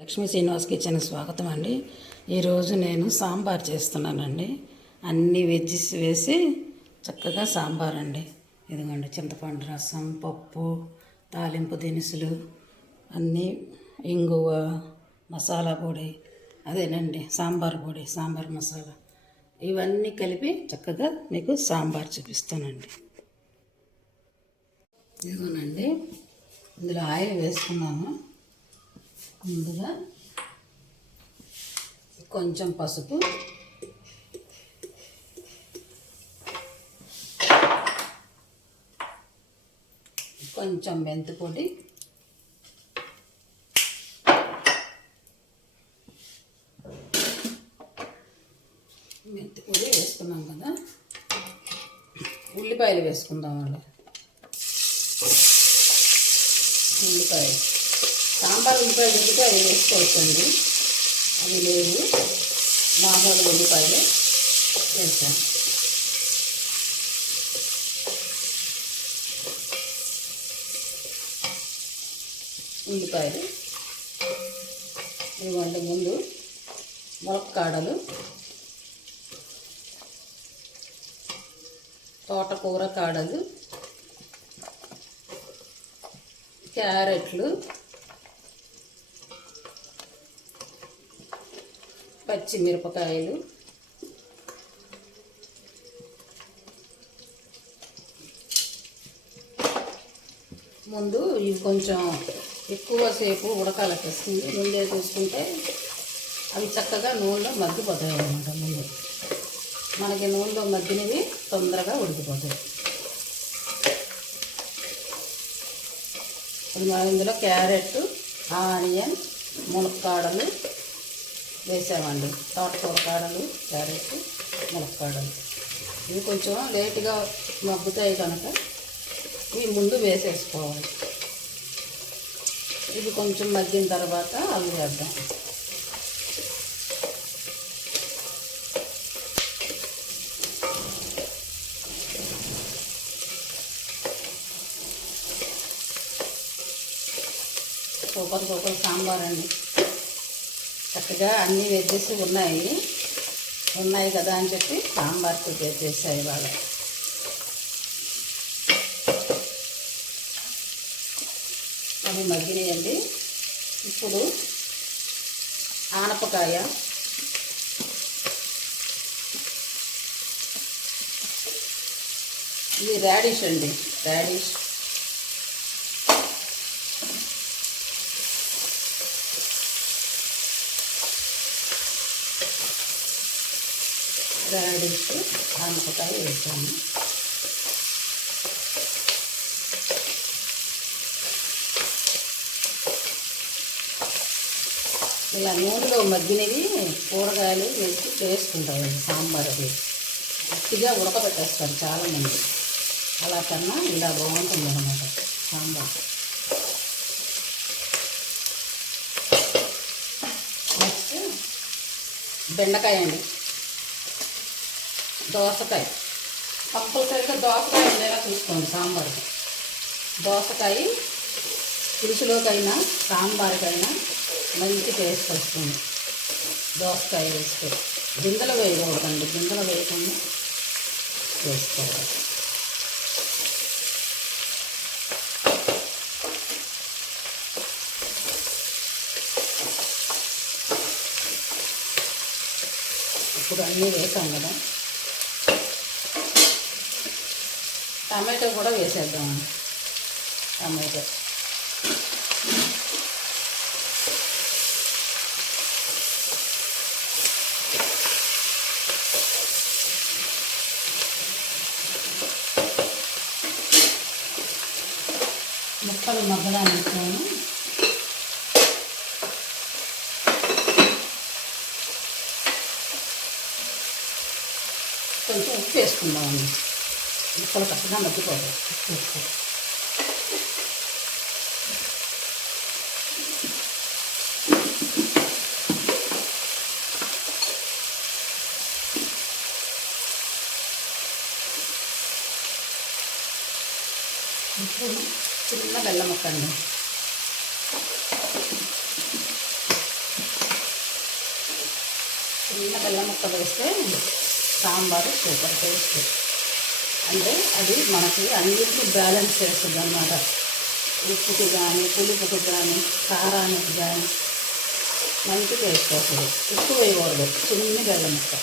Lakshmi Srinivas kitchen స్వాగతం అండి. ఈరోజు నేను సాంబార్ చేస్తున్నానండి. అన్ని వెజ్జెస్ వేసి చక్కగా సాంబార్ అండి. ఇదిగోండి, చింతపండు రసం, పప్పు, తాలింపు దినుసులు అన్నీ, ఇంగువ, మసాలా పొడి, అదేనండి సాంబార్ పొడి, సాంబార్ మసాలా, ఇవన్నీ కలిపి చక్కగా మీకు సాంబార్ చూపిస్తానండి. ఇదిగోనండి, ఇందులో ఆయిల్ వేసుకున్నాము. ముందుగా కొంచెం పసుపు, కొంచెం మెంతి పొడి, వేసుకున్నాం కదా. ఉల్లిపాయలు వేసుకుందామండి. ఉల్లిపాయలు, సాంబార్ ఉల్లిపాయలు దొరికితే అవి వేసుకోవచ్చండి. అవి లేవు, మామూలు ఉల్లిపాయలు వేసాను. ఉల్లిపాయలు ఇవ్వండి. ముందు ములక్కాడలు, తోటకూర కాడలు, క్యారెట్లు, పచ్చిమిరపకాయలు, ముందు ఇవి కొంచెం ఎక్కువసేపు ఉడకాలనిపిస్తుంది. ముందే చూసుకుంటే అవి చక్కగా నూనెలో మగ్గిపోతాయి అన్నమాట. ముందు మనకి నూనెలో మగ్గినవి తొందరగా ఉడికిపోతాయి. ఇందులో క్యారెట్, ఆనియన్, ములక్కాడలు వేసామండి. తోటకూర కాడలు, క్యారెట్, ములక్కాడలు ఇవి కొంచెం లేటుగా మగ్గుతాయి కనుక ఇవి ముందు వేసేసుకోవాలి. ఇవి కొంచెం మగ్గిన తర్వాత అవి వేద్దాం. సూపర్ సాంబార్ అండి. చక్కగా అన్ని వెజ్జెస్ ఉన్నాయి కదా అని చెప్పి సాంబార్ ప్రిపేర్ చేసాయి ఇవాళ. అవి మగ్గినాయండి. ఇప్పుడు ఆనపకాయ, ఇది రాడిష్ అండి, రాడిష్, ఆనపకాయ వేసాము. ఇలా నూనెలో మగ్గినవి కూరగాయలు వేసి చేసుకుంటారు సాంబార్. అది గట్టిగా ఉడకబెట్టేస్తారు చాలామంది. అలా కన్నా ఇలా బాగుంటుంది అన్నమాట సాంబార్. నెక్స్ట్ బెండకాయ అండి, దోసకాయ. కంపల్సరీగా దోసకాయ ఉండేలా చూసుకోండి సాంబార్కి. దోసకాయ పులుసులోకైనా సాంబార్కైనా మంచి టేస్ట్ వస్తుంది దోసకాయ వేస్తే. గింజలు వేయకూడదండి, గింజలు వేయకుండా వేసుకోవాలి. ఇప్పుడు అన్నీ వేసాం కదా. టమాటో కూడా వేసేద్దామండి. టమాటో ముక్కలు మగ్గడానికి కొంచెం ఉప్పు వేసుకుందామండి. ముక్కలు చక్కగా మగ్గిపోతాయి. ఉప్పు ఇప్పుడు చిన్న బెల్లం ముక్క అండి. చిన్న బెల్లం ముక్క వేస్తే సాంబారు సూపర్ టేస్ట్. అంటే అది మనకి అన్నింటినీ బ్యాలెన్స్ చేస్తుంది అన్నమాట. ఉప్పుకి కానీ, పులుపుకి కానీ, కారానికి కానీ మంచి టేస్ట్ వస్తుంది. ఎక్కువ వేయకూడదు, చిన్న బెల్లం ముక్క.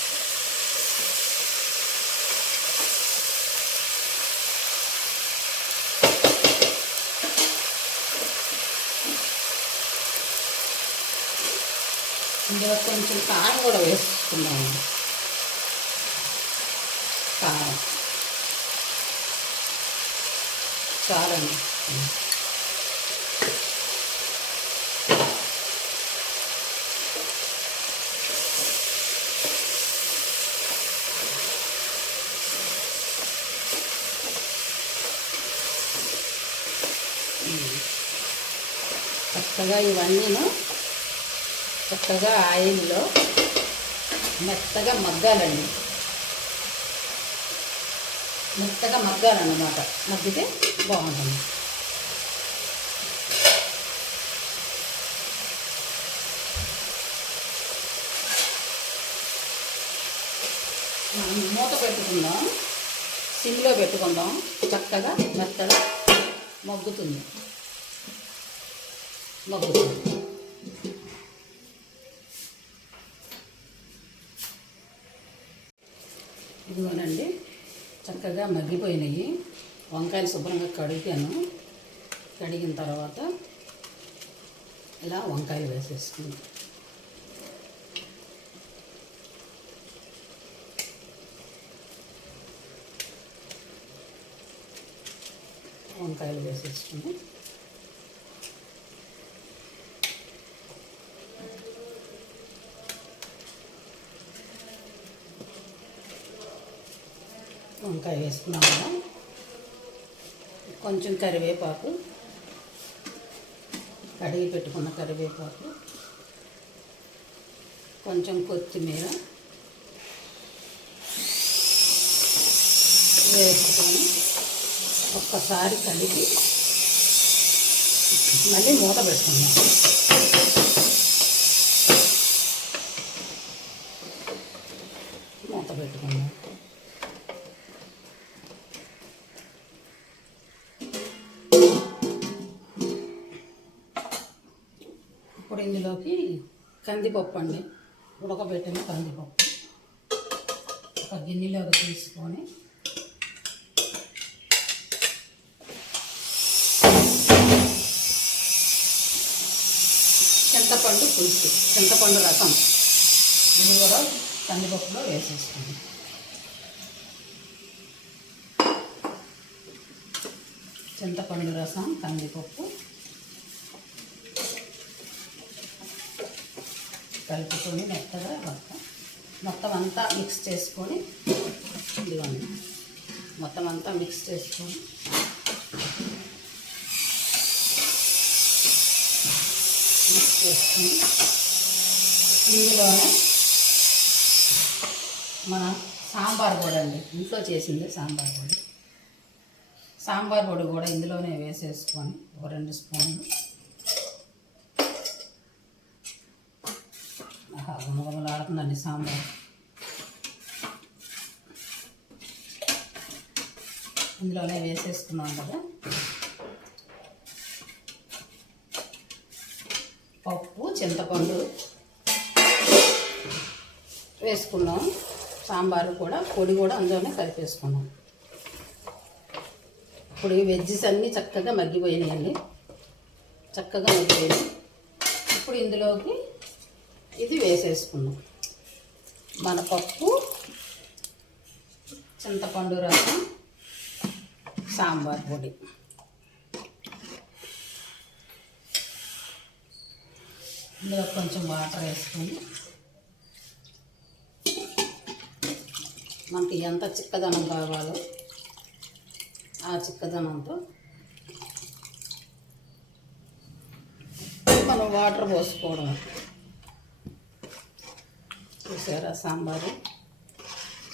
ఇందులో కొంచెం కారం కూడా వేసుకున్నాము. కారం చాలండి. చక్కగా ఇవన్నీను చక్కగా ఆయిల్లో మెత్తగా మగ్గాలండి. మెత్తగా మగ్గాలన్నమాట. మగ్గితే బాగుంటుంది. మనం మూత పెట్టుకుందాం, సిమ్లో పెట్టుకుందాం. చక్కగా మెత్తగా మగ్గుతుంది. ఇదిగోనండి, చక్కగా మగ్గిపోయినాయి. వంకాయలు శుభ్రంగా కడిగాను. కడిగిన తర్వాత ఇలా వంకాయలు వేసేసుకుందాం. వంకాయలు వేసేసుకుని వంకాయ వేసుకున్నాం కదా. కొంచెం కరివేపాకు, కడిగి పెట్టుకున్న కరివేపాకు, కొంచెం కొత్తిమీర వేసుకొని ఒక్కసారి కలిపి మళ్ళీ మూత పెట్టుకుందాం. మూత పెట్టుకుందాం. ఇప్పుడు ఇందులోకి కందిపప్పు అండి, ఉడకబెట్టిన కందిపప్పు ఒక గిన్నెలోకి తీసుకొని చింతపండు పులుసు, చింతపండు రసం ఇది కూడా కందిపప్పులో వేసేసుకోండి. చింతపండు రసం, కందిపప్పు కలుపుకొని మెత్తగా మొత్తం అంతా మిక్స్ చేసుకొని, ఇదిగోండి మొత్తం అంతా మిక్స్ చేసుకొని ఇందులోనే మన సాంబార్ పొడి అండి, ఇంట్లో చేసింది సాంబార్ పొడి. సాంబార్ పొడి కూడా ఇందులోనే వేసేసుకొని ఒక 2 స్పూన్లు. గుమగుమలాడుతుందండి సాంబార్. ఇందులోనే వేసేసుకున్నాం కదా. పప్పు, చింతపండు వేసుకున్నాం. సాంబారు కూడా పొడి కూడా అందులోనే కలిపేసుకున్నాం. ఇప్పుడు ఈ వెజ్జెస్ అన్నీ చక్కగా మగ్గిపోయినాయండి, చక్కగా మగ్గిపోయినాయి. ఇప్పుడు ఇందులోకి ఇది వేసేసుకున్నాం. మన పప్పు, చింతపండు రసం, సాంబార్ పొడి. ఇందులో కొంచెం వాటర్ వేసుకొని మనకి ఎంత చిక్కదనం కావాలో ఆ చిక్కదనంతో మనం వాటర్ పోసుకోవడం. చూసారా సాంబారు,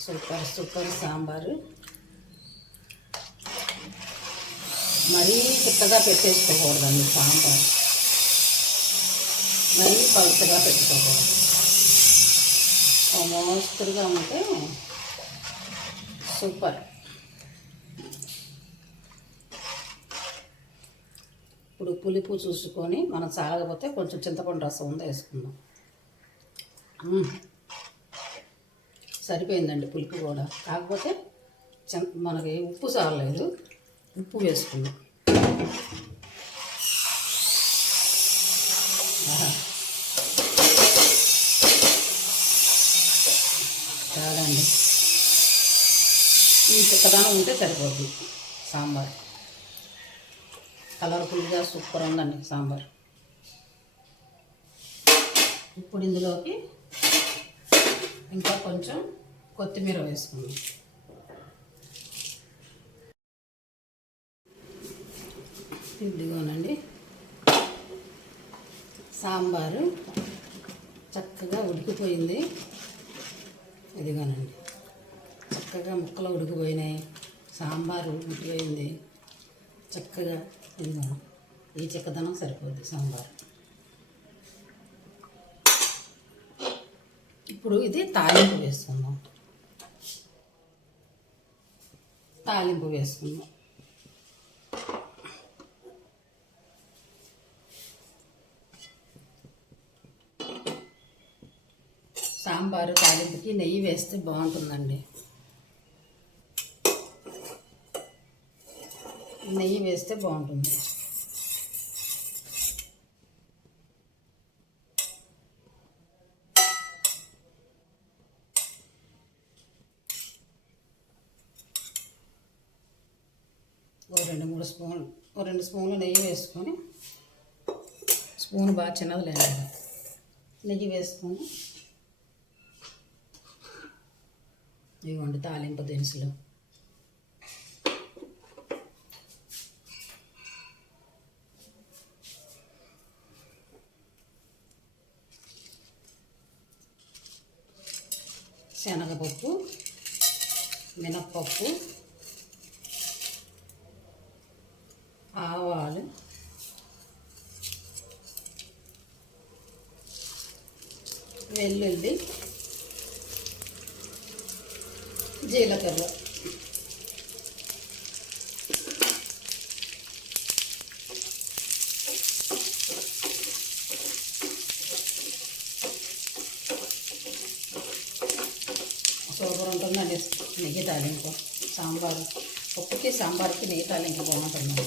సూపర్ సూపర్ సాంబారు. మరీ చిక్కగా పెట్టేసుకోకూడదండి సాంబారు, మరీ పలుచగా పెట్టుకోకూడదు. మోస్తరుగా ఉంటే సూపర్. ఇప్పుడు పులుపు చూసుకొని మనం సాగకపోతే కొంచెం చింతపండు రసం ఉందా వేసుకుందాం. సరిపోయిందండి పులుపు కూడా. కాకపోతే మనకి ఉప్పు చాలలేదు, ఉప్పు వేసుకుందాం. చాలండి, ఈ చిక్కదనం ఉంటే సరిపోతుంది. సాంబార్ కలర్ఫుల్గా సూపర్ ఉందండి సాంబార్. ఇప్పుడు ఇందులోకి ఇంకా కొంచెం కొత్తిమీర వేసుకుందాం. ఇదిగోనండి సాంబారు చక్కగా ఉడికిపోయింది. ఇదిగోనండి చక్కగా ముక్కలు ఉడికిపోయినాయి, సాంబారు ఉడికిపోయింది చక్కగా. ఇదిగో ఈ చిక్కదనం సరిపోద్ది సాంబార్. ఇప్పుడు ఇది తాలింపు వేసుకుందాం. సాంబారు తాలింపుకి నెయ్యి వేస్తే బాగుంటుందండి. నెయ్యి వేస్తే బాగుంటుంది. ఓ రెండు స్పూన్లు నెయ్యి వేసుకొని, స్పూన్ బాగా చిన్నది లేదు, నెయ్యి వేసుకొని ఇవ్వండి తాలింపు దినుసులు. శనగపప్పు, మినప్పప్పు, ఆవాలు, వెల్లుల్లి, జీలకర్ర, సూపర్ ఉంటుందండి నెయ్యి తాలింపు. సాంబారు పప్పుకి సాంబార్కి నెయ్యి తాలింపు బాగుంటుందండి.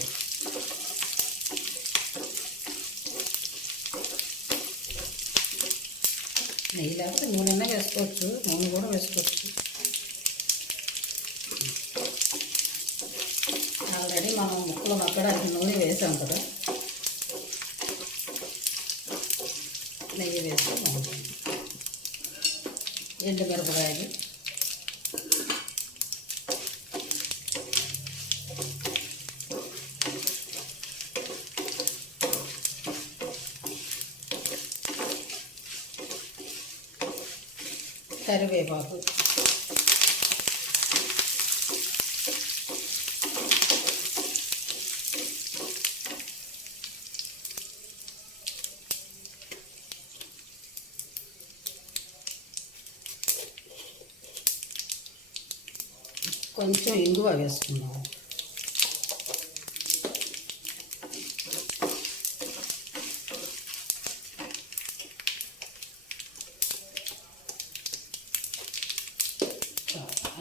నెయ్యి లేకపోతే నూనె వేసుకోవచ్చు, నూనె కూడా వేసుకోవచ్చు. ఆల్రెడీ మనం ముక్కలు మగ్గడానికి నూనె వేసాం కదా, నెయ్యి వేస్తే బాగుంటుంది. ఎండుమిరపకాయలు, కరివేపాకు, కొంచెం ఇంగువ వేసుకుందాం.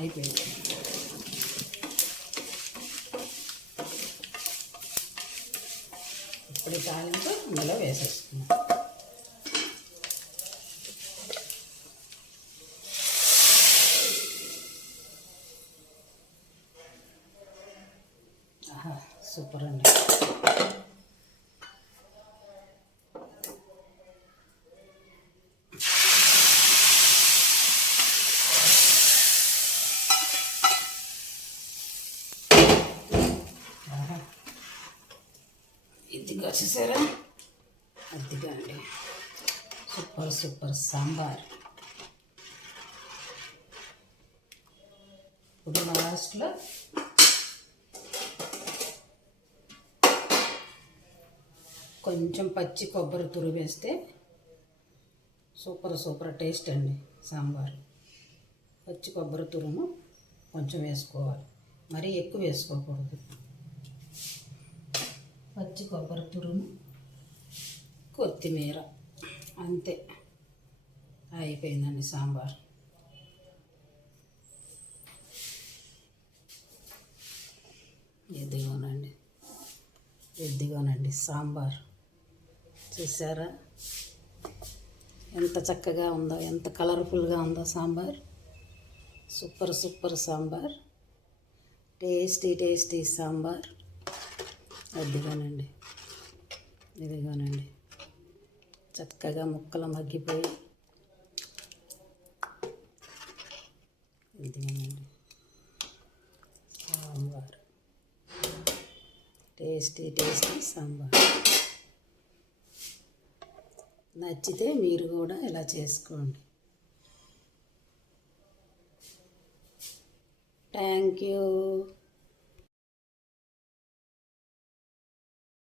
అయిపోయింది. ఇప్పుడు తాలింపు ఇందులో వేసేసుకున్నాం. సూపర్ అండి. ఇదిగా చూసారా, అదిగా అండి సూపర్ సాంబార్. ఇప్పుడు లాస్ట్లో కొంచెం పచ్చి కొబ్బరి తురుము వేస్తే సూపర్ టేస్ట్ అండి సాంబార్. పచ్చి కొబ్బరి తురుము కొంచెం వేసుకోవాలి, మరీ ఎక్కువ వేసుకోకూడదు. పచ్చి కొబ్బరి తురుము, కొత్తిమీర, అంతే. అయిపోయిందండి సాంబార్. ఇదిగోనండి సాంబార్. చూసారా ఎంత చక్కగా ఉందో, ఎంత కలర్ఫుల్గా ఉందో సాంబార్. సూపర్ సాంబార్. టేస్టీ సాంబార్. ఇదిగోనండి చక్కగా ముక్కలు మగ్గిపోయి, ఇదిగోనండి సాంబార్. టేస్టీ సాంబార్. నచ్చితే మీరు కూడా ఇలా చేసుకోండి. Thank you.